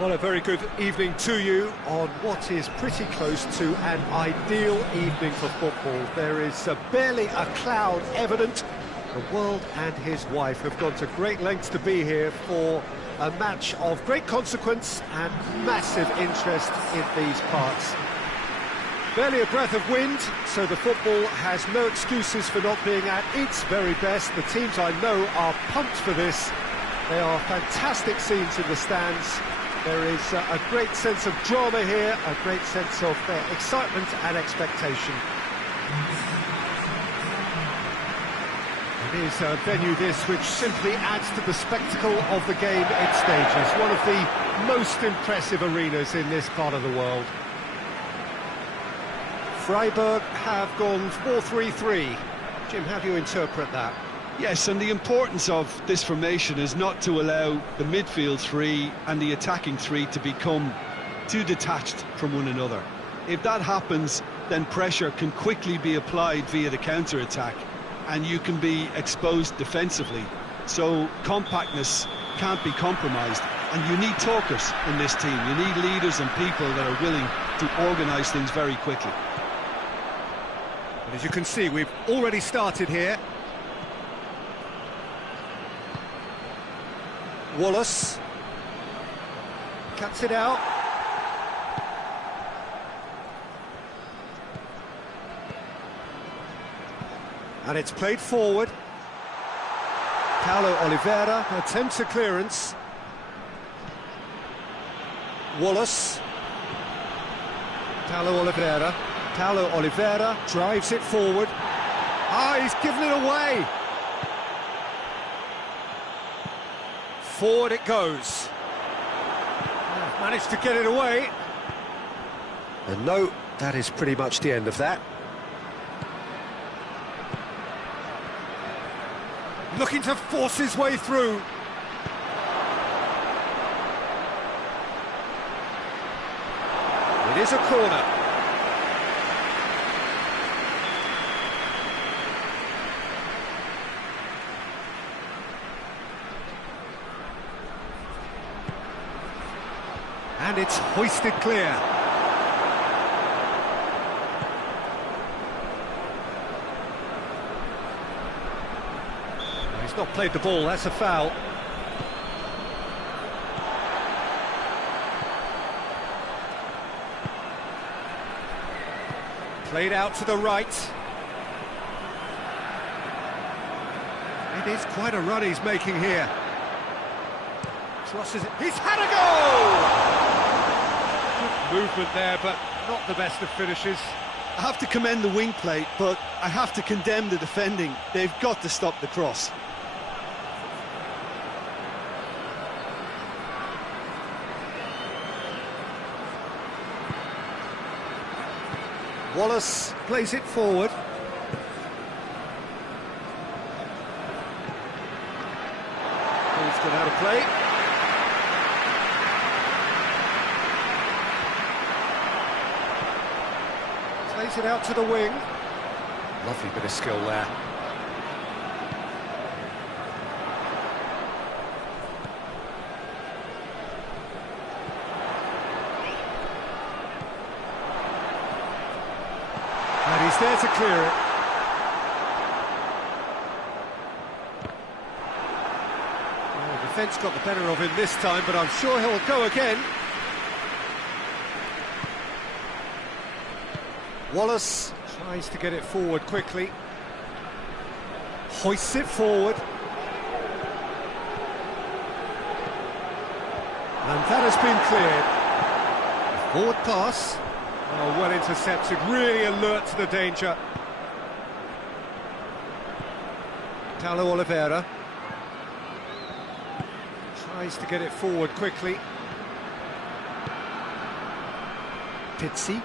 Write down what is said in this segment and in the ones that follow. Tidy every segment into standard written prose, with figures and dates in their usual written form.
Well, a very good evening to you on what is pretty close to an ideal evening for football. There is barely a cloud evident. The world and his wife have gone to great lengths to be here for a match of great consequence and massive interest in these parts. Barely a breath of wind, so the football has no excuses for not being at its very best. The teams I know are pumped for this. They are fantastic scenes in the stands. There is a great sense of drama here, a great sense of excitement and expectation. It is a venue this which simply adds to the spectacle of the game it stages. One of the most impressive arenas in this part of the world. Freiburg have gone 4-3-3. Jim, how do you interpret that? Yes, and the importance of this formation is not to allow the midfield three and the attacking three to become too detached from one another. If that happens, then pressure can quickly be applied via the counter-attack, and you can be exposed defensively. So compactness can't be compromised, and you need talkers in this team. You need leaders and people that are willing to organise things very quickly. And as you can see, we've already started here. Wallace cuts it out. And it's played forward. Paulo Oliveira attempts a clearance. Wallace. Paulo Oliveira drives it forward. He's given it away. Forward it goes. Managed to get it away. And no, that is pretty much the end of that. Looking to force his way through. It is a corner. And it's hoisted clear. He's not played the ball, that's a foul. Played out to the right. It is quite a run he's making here. Crosses it. He's had a goal! Good movement there, but not the best of finishes. I have to commend the wing play, but I have to condemn the defending. They've got to stop the cross. Wallace plays it forward. Ball's gone out of play. Plays it out to the wing. Lovely bit of skill there. And he's there to clear it. Well, the defence got the better of him this time, but I'm sure he'll go again. Wallace tries to get it forward quickly. Hoists it forward. And that has been cleared. Forward pass. Oh, well intercepted, really alert to the danger. Paulo Oliveira tries to get it forward quickly. Pizzi.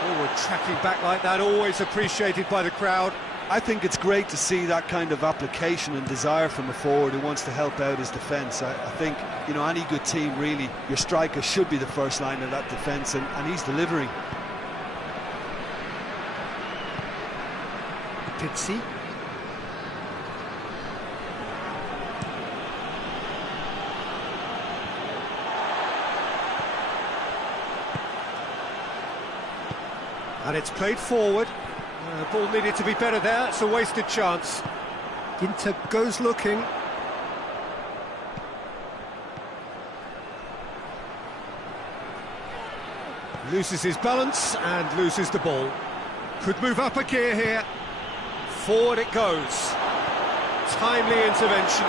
Forward tracking back like that, always appreciated by the crowd. I think it's great to see that kind of application and desire from a forward who wants to help out his defence. I think, you know, any good team, really, your striker should be the first line of that defence, and he's delivering. Pizzi. And it's played forward. Ball needed to be better there. It's a wasted chance. Ginter goes looking. Loses his balance and loses the ball. Could move up a gear here. Forward it goes. Timely intervention.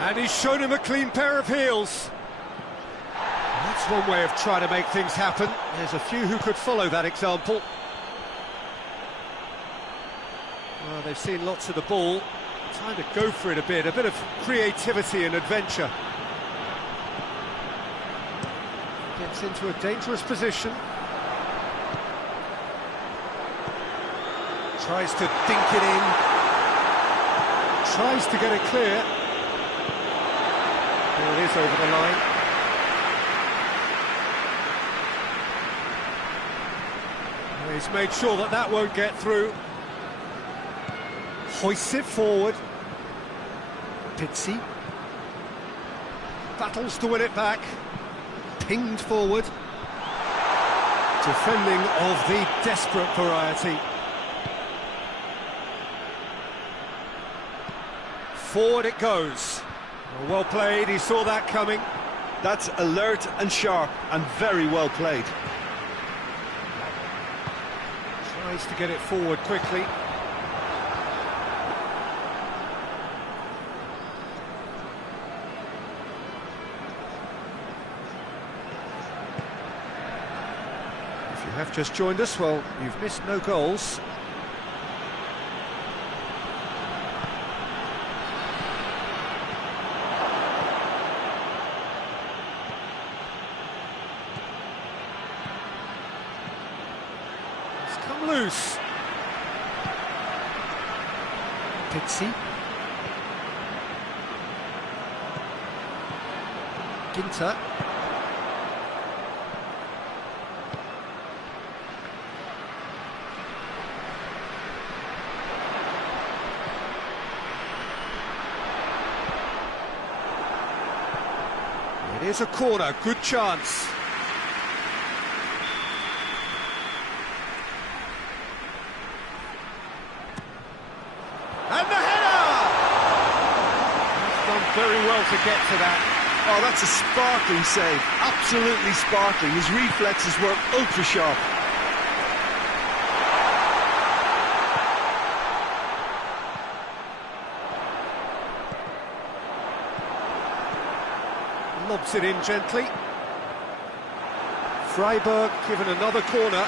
And he's shown him a clean pair of heels. That's one way of trying to make things happen. There's a few who could follow that example. Well, they've seen lots of the ball. Time to go for it a bit of creativity and adventure. Gets into a dangerous position. Tries to dink it in. Tries to get it clear. There it is over the line. He's made sure that that won't get through. Hoists it forward. Pizzi. Battles to win it back. Pinged forward. Defending of the desperate variety. Forward it goes. Well played, he saw that coming. That's alert and sharp and very well played. Tries to get it forward quickly. If you have just joined us, well, you've missed no goals. Come loose. Pizzi. Ginter. It is a corner, good chance. And the header! He's done very well to get to that. Oh, that's a sparkling save. Absolutely sparkling. His reflexes were ultra sharp. Lobs it in gently. Freiburg given another corner.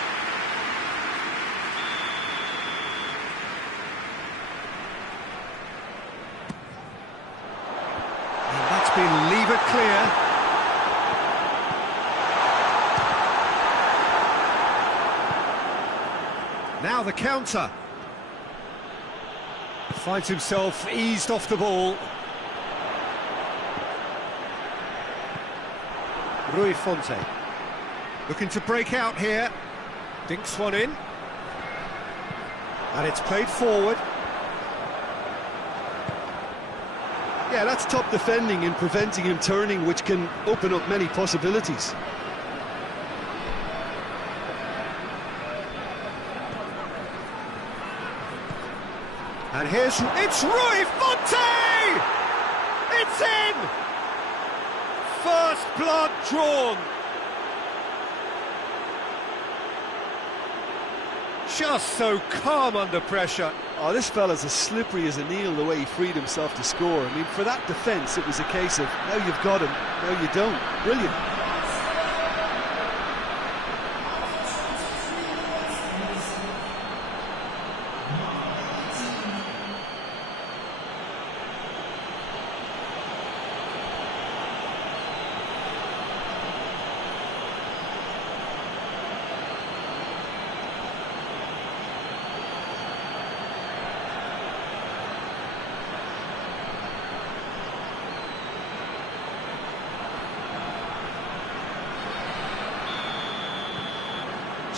And that's been levered clear. Now the counter. Finds himself eased off the ball. Rui Fonte looking to break out here. Dinks one in. And it's played forward. Yeah, that's top defending and preventing him turning, which can open up many possibilities. And it's Rui Fonte! It's in! First blood drawn. Just so calm under pressure. Oh, this fella's as slippery as an eel, the way he freed himself to score. I mean, for that defence, it was a case of, now you've got him, now you don't. Brilliant.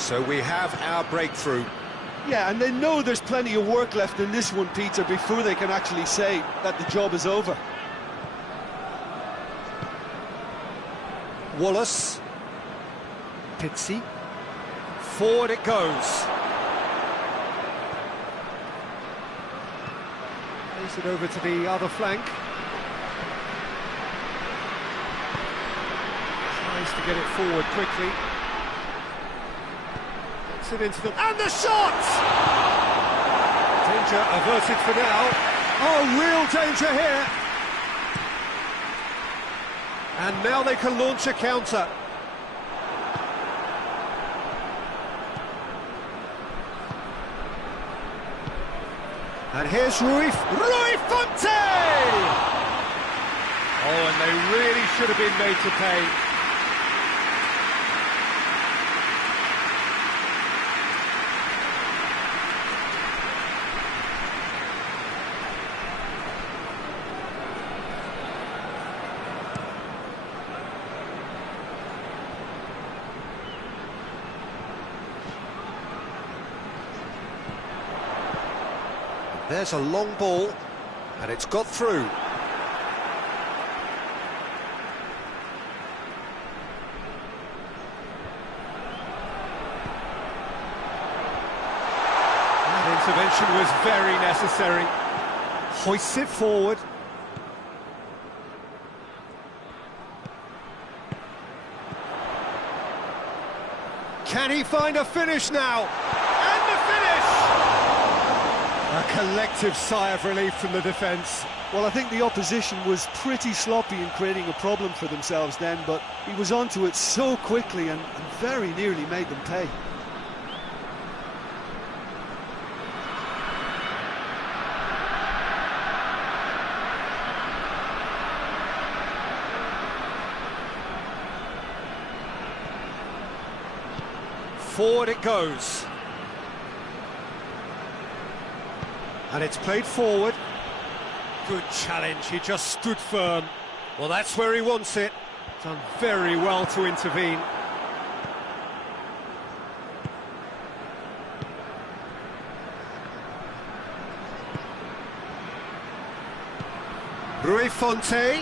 So we have our breakthrough. Yeah, and they know there's plenty of work left in this one, Peter, before they can actually say that the job is over. Wallace. Pizzi. Forward it goes. Plays it over to the other flank. Tries to get it forward quickly. Gets it into the... And the shot! Danger averted for now. Oh, real danger here. And now they can launch a counter. And here's Rui Fonte! Oh, and they really should have been made to pay. There's a long ball, and it's got through. That intervention was very necessary. Hoists it forward. Can he find a finish now? And the finish! A collective sigh of relief from the defence. Well, I think the opposition was pretty sloppy in creating a problem for themselves then, but he was onto it so quickly and very nearly made them pay. Forward it goes. And it's played forward. Good challenge, he just stood firm. Well, that's where he wants it. Done very well to intervene. Rui Fonte.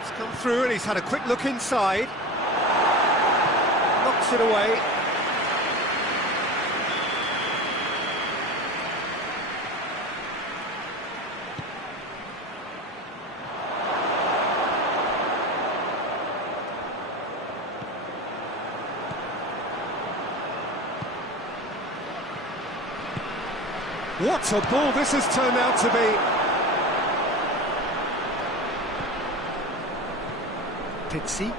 He's come through and he's had a quick look inside. Knocks it away. What a ball this has turned out to be. Pizzi.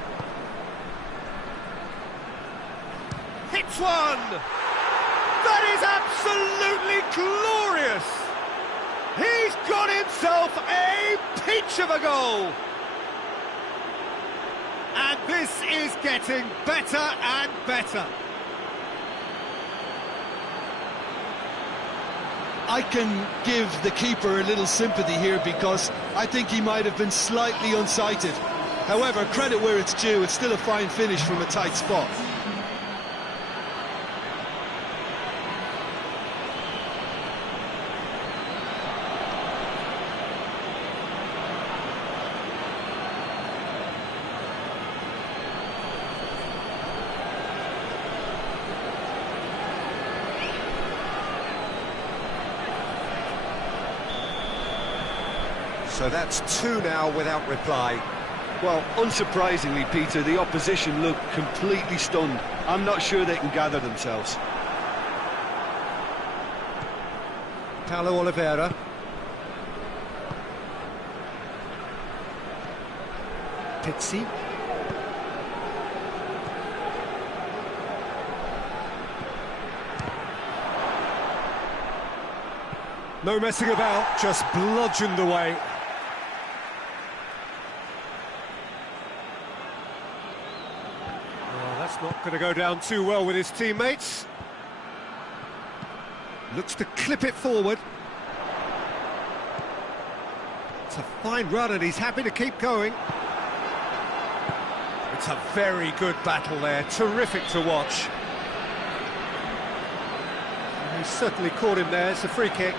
Hits one! That is absolutely glorious! He's got himself a peach of a goal! And this is getting better and better. I can give the keeper a little sympathy here because I think he might have been slightly unsighted. However, credit where it's due, it's still a fine finish from a tight spot. So that's two now without reply. Well, unsurprisingly, Peter, the opposition look completely stunned. I'm not sure they can gather themselves. Paulo Oliveira. Pizzi. No messing about, just bludgeoned away. Not going to go down too well with his teammates. Looks to clip it forward. It's a fine run and he's happy to keep going. It's a very good battle there, terrific to watch. He certainly caught him there, it's a free kick.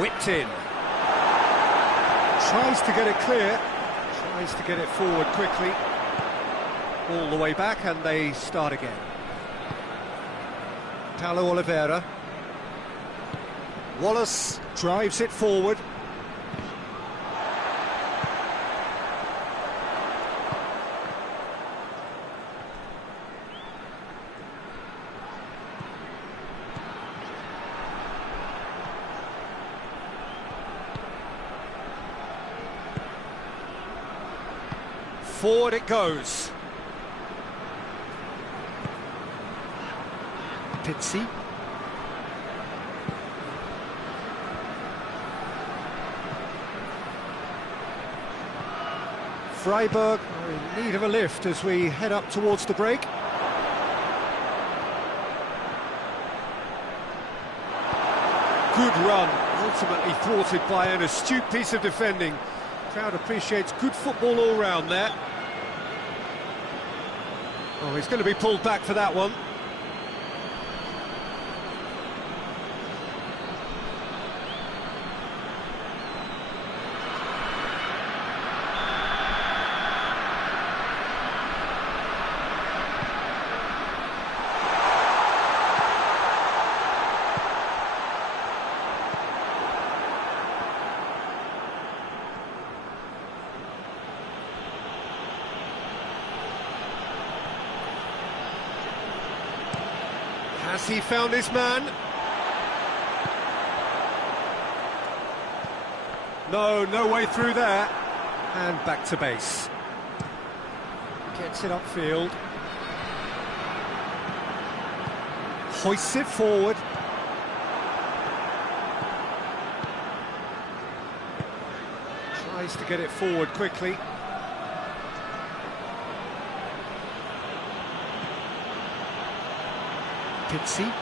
Whipped in. Tries to get it clear. Tries to get it forward quickly. All the way back and they start again. Paulo Oliveira. Wallace drives it forward. Forward it goes. Pizzi. Freiburg are in need of a lift as we head up towards the break. Good run, ultimately thwarted by an astute piece of defending. Crowd appreciates good football all round there. Oh, he's going to be pulled back for that one. Has he found his man? No way through there. And back to base. Gets it upfield. Hoists it forward. Tries to get it forward quickly. Pizzi.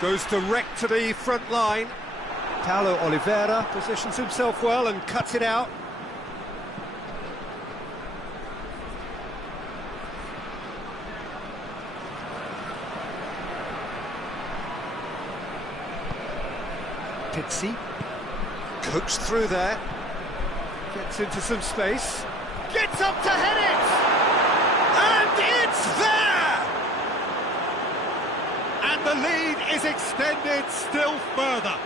Goes direct to the front line. Paulo Oliveira positions himself well and cuts it out. Pizzi coaxed through there, gets into some space, gets up to head it, and it's there! And the lead is extended still further.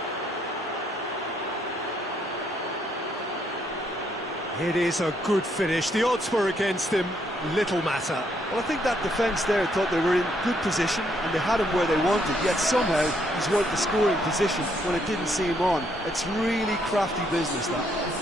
It is a good finish. The odds were against him, little matter. Well, I think that defence there thought they were in good position and they had him where they wanted, yet somehow he's worked the scoring position when it didn't see him on. It's really crafty business, that.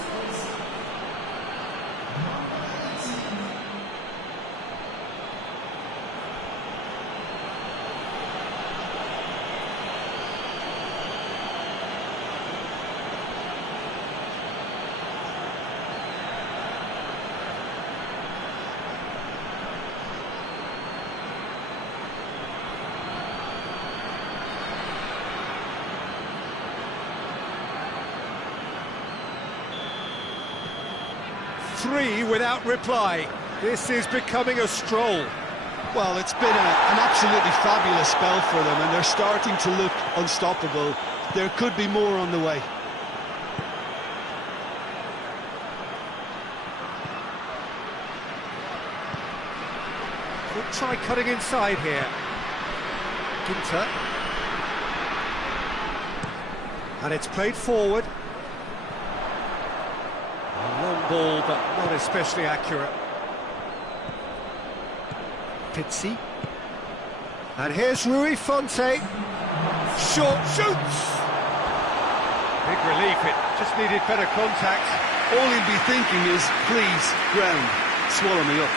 Three without reply. This is becoming a stroll. Well, it's been an absolutely fabulous spell for them, and they're starting to look unstoppable. There could be more on the way. Could try cutting inside here. Ginter. And it's played forward. A long ball, but not especially accurate. Pizzi. And here's Rui Fonte. Short shoots! relief, it just needed better contact. All he'll be thinking is, please, ground, swallow me up.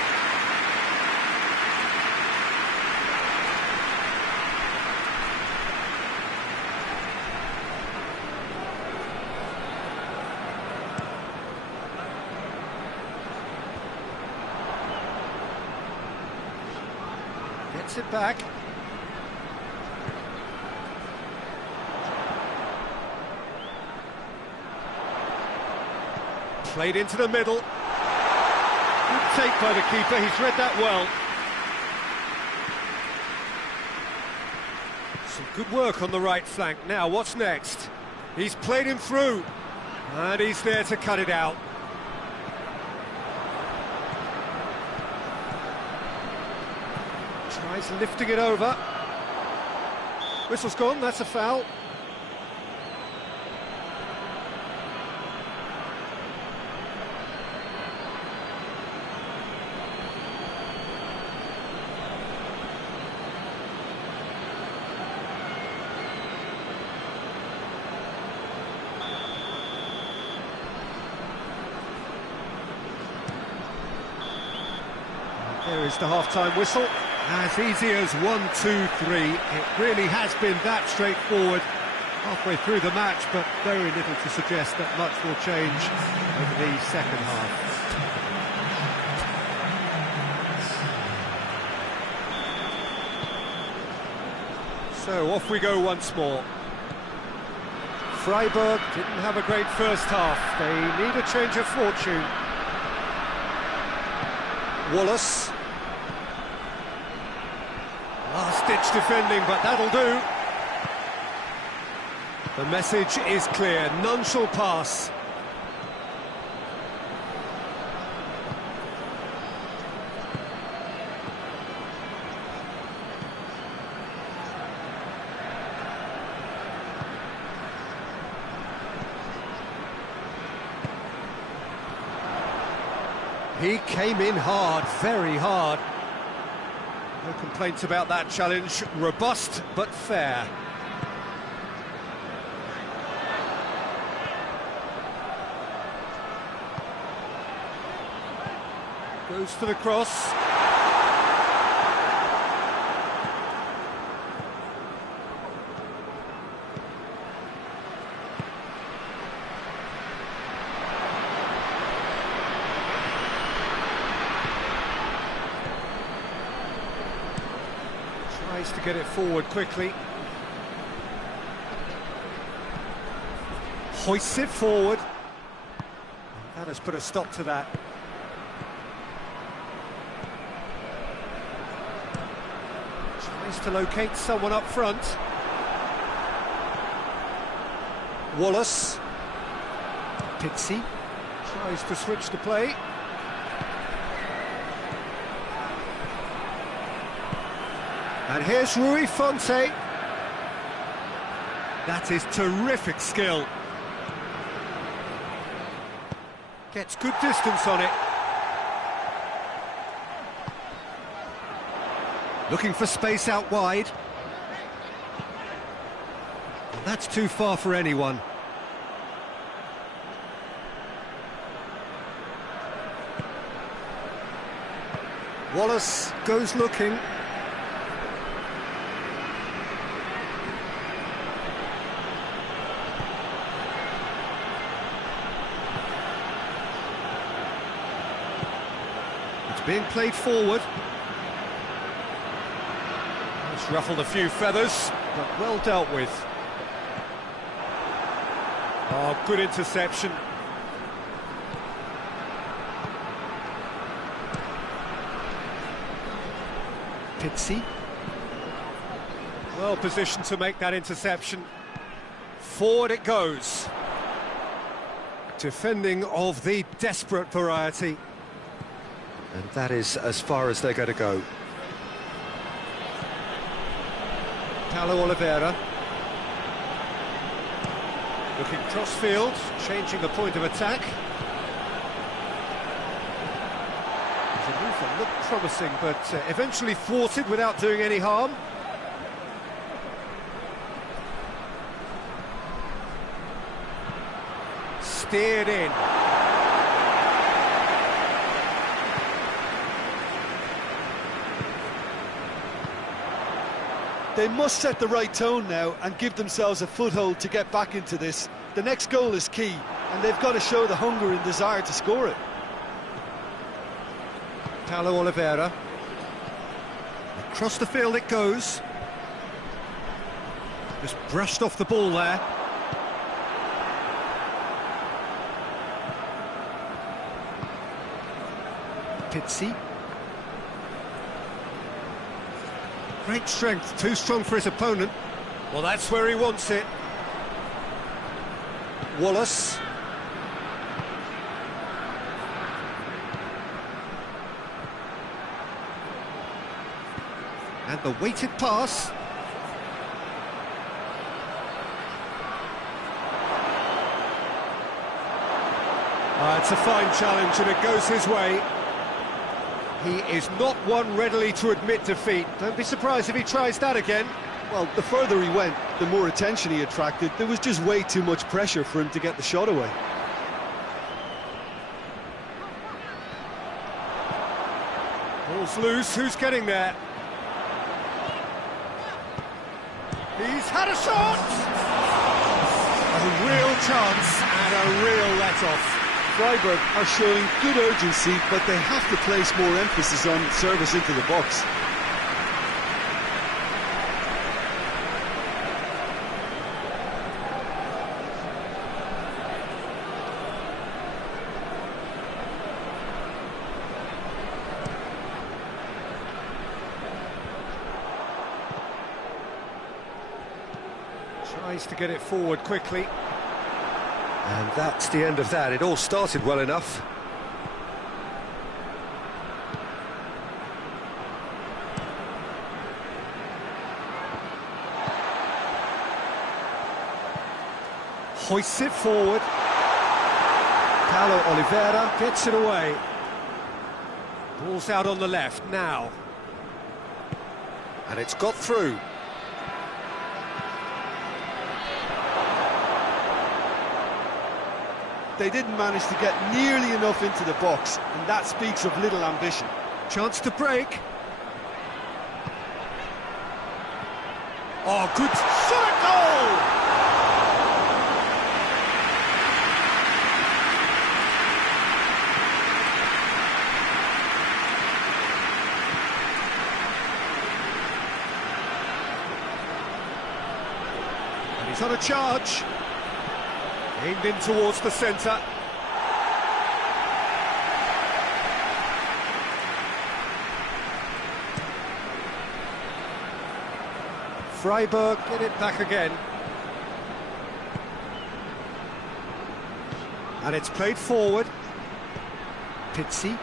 Gets it back. Played into the middle. Good take by the keeper, he's read that well. Some good work on the right flank. Now, what's next? He's played him through, and he's there to cut it out. Tries lifting it over. Whistle's gone, that's a foul. There is the half-time whistle. As easy as 1, 2, 3. It really has been that straightforward halfway through the match, but very little to suggest that much will change over the second half. So off we go once more. Freiburg didn't have a great first half. They need a change of fortune. Wallace. Last-ditch defending, but that'll do. The message is clear, none shall pass. He came in hard, very hard. No complaints about that challenge. Robust, but fair. Goes for the cross. Tries to get it forward quickly. Hoists it forward. That has put a stop to that. Tries to locate someone up front. Wallace. Pitsy tries to switch the play. And here's Rui Fonte. That is terrific skill. Gets good distance on it. Looking for space out wide. And that's too far for anyone. Wallace goes looking. Being played forward. It's ruffled a few feathers, but well dealt with. Oh, good interception. Pitsy. Well positioned to make that interception. Forward it goes. Defending of the desperate variety. And that is as far as they're going to go. Paulo Oliveira. Looking cross-field, changing the point of attack. The move that looked promising, but eventually thwarted without doing any harm. steered in. They must set the right tone now and give themselves a foothold to get back into this. The next goal is key, and they've got to show the hunger and desire to score it. Paulo Oliveira. Across the field it goes. Just brushed off the ball there. Pizzi. Great strength, too strong for his opponent. Well, that's where he wants it. Wallace. And the weighted pass. It's a fine challenge and it goes his way. He is not one readily to admit defeat. Don't be surprised if he tries that again. Well, the further he went, the more attention he attracted. There was just way too much pressure for him to get the shot away. Ball's loose, who's getting there? He's had a shot! A real chance and a real let-off. Freiburg are showing good urgency, but they have to place more emphasis on service into the box. Tries to get it forward quickly. And that's the end of that. It all started well enough. Hoists it forward. Paulo Oliveira gets it away. Ball's out on the left now. And it's got through. They didn't manage to get nearly enough into the box, and that speaks of little ambition. Chance to break. Oh, good shot at goal! And he's on a charge. Aimed in towards the centre. Freiburg get it back again. And it's played forward. Pizzi.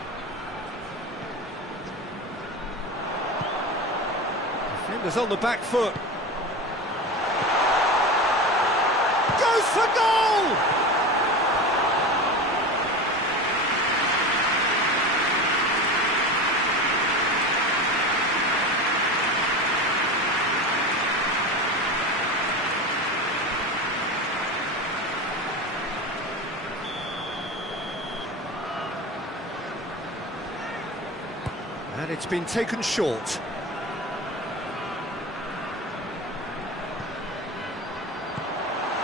Defenders on the back foot. Goes for goal! And it's been taken short.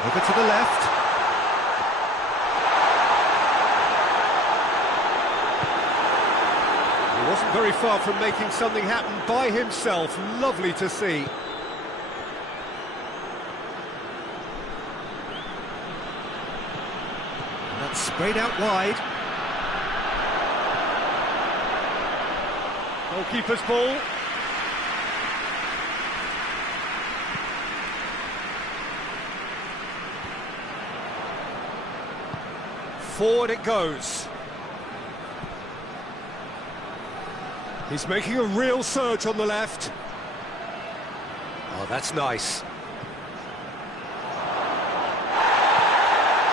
Over to the left. He wasn't very far from making something happen by himself. Lovely to see. And that's sprayed out wide. Goalkeeper's ball. Forward it goes. He's making a real surge on the left. Oh, that's nice.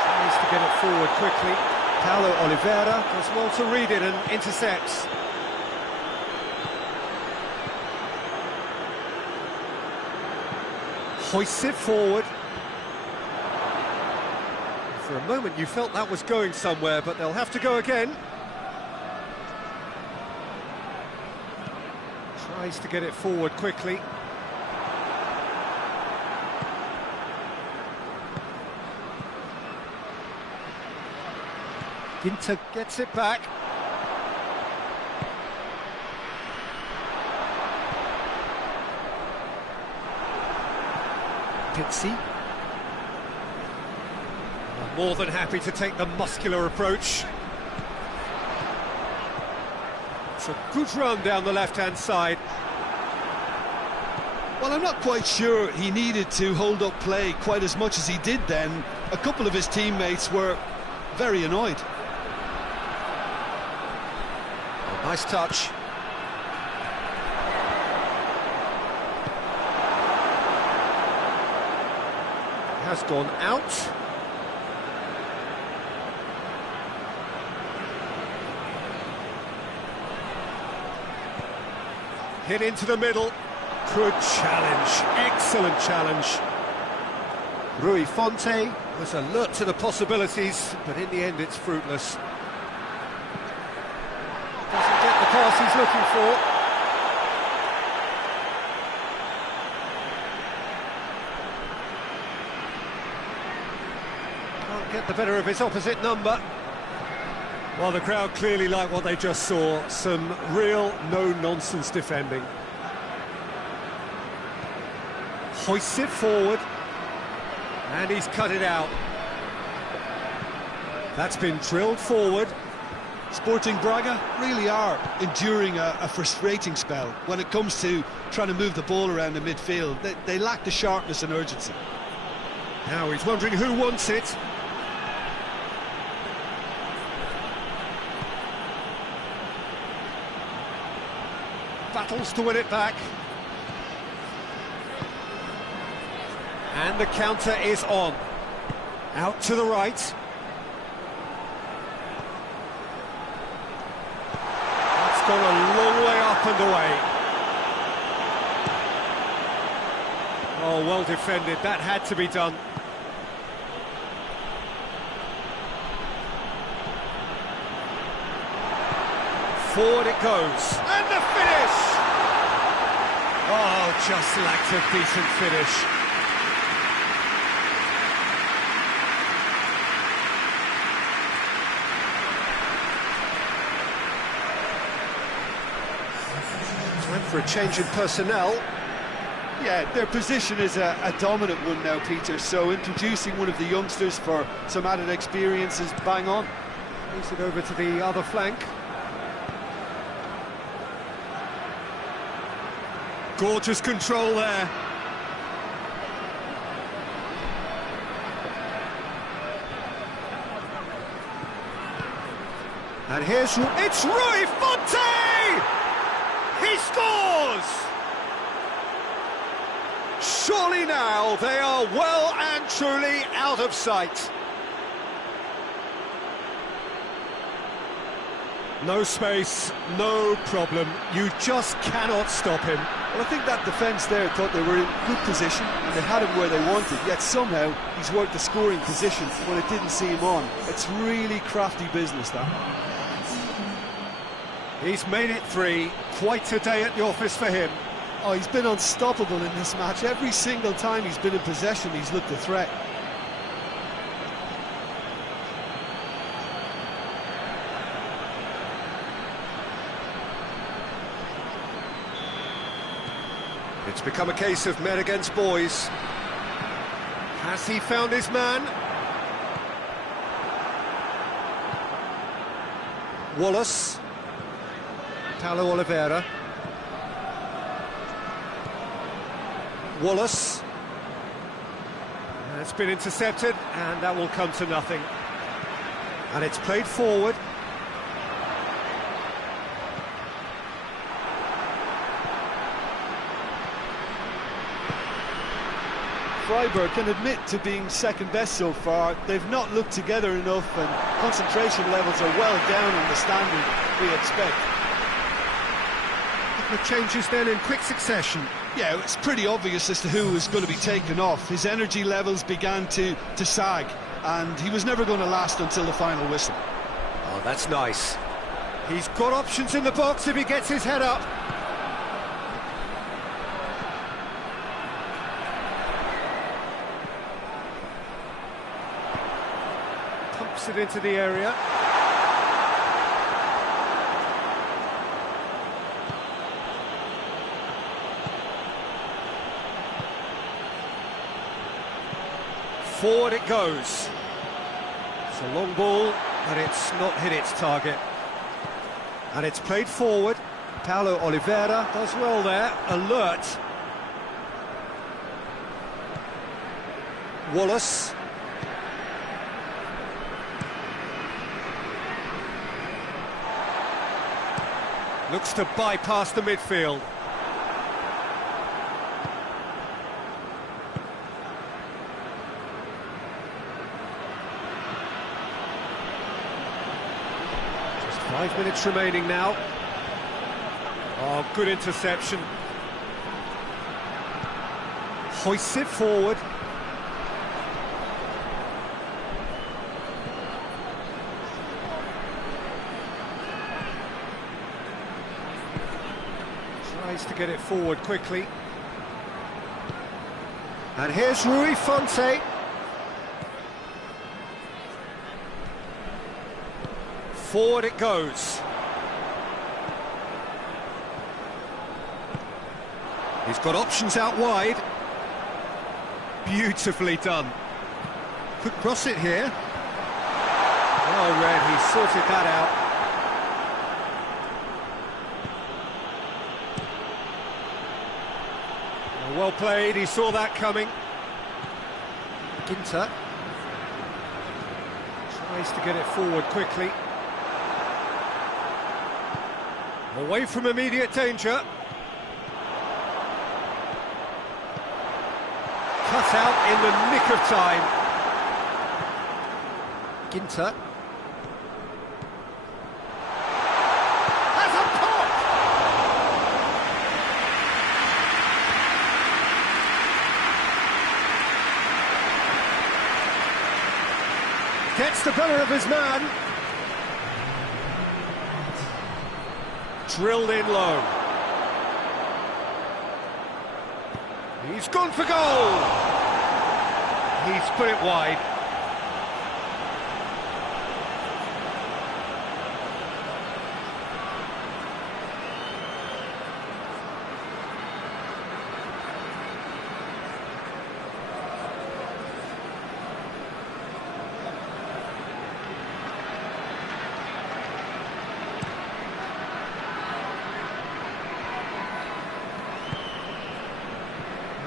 Tries to get it forward quickly. Paulo Oliveira does well to read it and intercepts. Hoists it forward. For a moment you felt that was going somewhere, but they'll have to go again. Tries to get it forward quickly. Ginter gets it back. Pizzi. More than happy to take the muscular approach. It's a good run down the left-hand side. Well, I'm not quite sure he needed to hold up play quite as much as he did then. A couple of his teammates were very annoyed. Oh, nice touch. Has gone out. Hit into the middle. Good challenge. Excellent challenge. Rui Fonte was alert to the possibilities, but in the end it's fruitless. Doesn't get the pass he's looking for. Get the better of his opposite number. Well, the crowd clearly like what they just saw. Some real no-nonsense defending. Hoists it forward. And he's cut it out. That's been drilled forward. Sporting Braga really are enduring a frustrating spell when it comes to trying to move the ball around the midfield. They lack the sharpness and urgency. Now he's wondering who wants it. Battles to win it back. And the counter is on. Out to the right. That's gone a long way up and away. Oh, well defended. That had to be done. Forward it goes. And the finish! Oh, just lacked a decent finish. Time for a change in personnel. Yeah, their position is a dominant one now, Peter, so introducing one of the youngsters for some added experience is bang on. Moves it over to the other flank. Gorgeous control there. And it's Rui Fonte! He scores! Surely now they are well and truly out of sight. No space, no problem. You just cannot stop him. Well, I think that defence there thought they were in good position and they had him where they wanted, yet somehow he's worked the scoring position when it didn't see him on. It's really crafty business, that. He's made it 3. Quite a day at the office for him. Oh, he's been unstoppable in this match. Every single time he's been in possession, he's looked a threat. It's become a case of men against boys. Has he found his man? Wallace. Paulo Oliveira. Wallace. It's been intercepted, and that will come to nothing. And it's played forward. Freiburg can admit to being second best so far. They've not looked together enough, and concentration levels are well down on the standard we expect. The changes then in quick succession. Yeah, it's pretty obvious as to who was going to be taken off. His energy levels began to sag. and he was never going to last until the final whistle. Oh, that's nice. He's got options in the box if he gets his head up. Pumps it into the area. Forward it goes. It's a long ball, but it's not hit its target. And it's played forward. Paulo Oliveira does well there, alert. Wallace. Looks to bypass the midfield. Just 5 minutes remaining now. Oh, good interception. Hoists it forward. Tries to get it forward quickly. And here's Rui Fonte. Forward it goes. He's got options out wide. Beautifully done. Could cross it here. Well read, he sorted that out. Well played, he saw that coming. Ginter tries to get it forward quickly. Away from immediate danger. Cut out in the nick of time. Ginter. Has a pop! Gets the better of his man. Drilled in low. He's gone for goal. He's put it wide.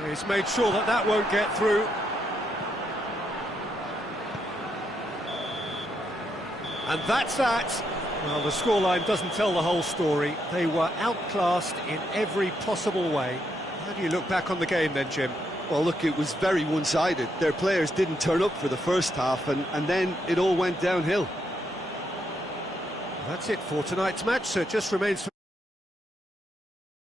He's made sure that that won't get through. And that's that. Well, the scoreline doesn't tell the whole story. They were outclassed in every possible way. How do you look back on the game then, Jim? Well, look, it was very one-sided. Their players didn't turn up for the first half, and then it all went downhill. That's it for tonight's match, so it just remains for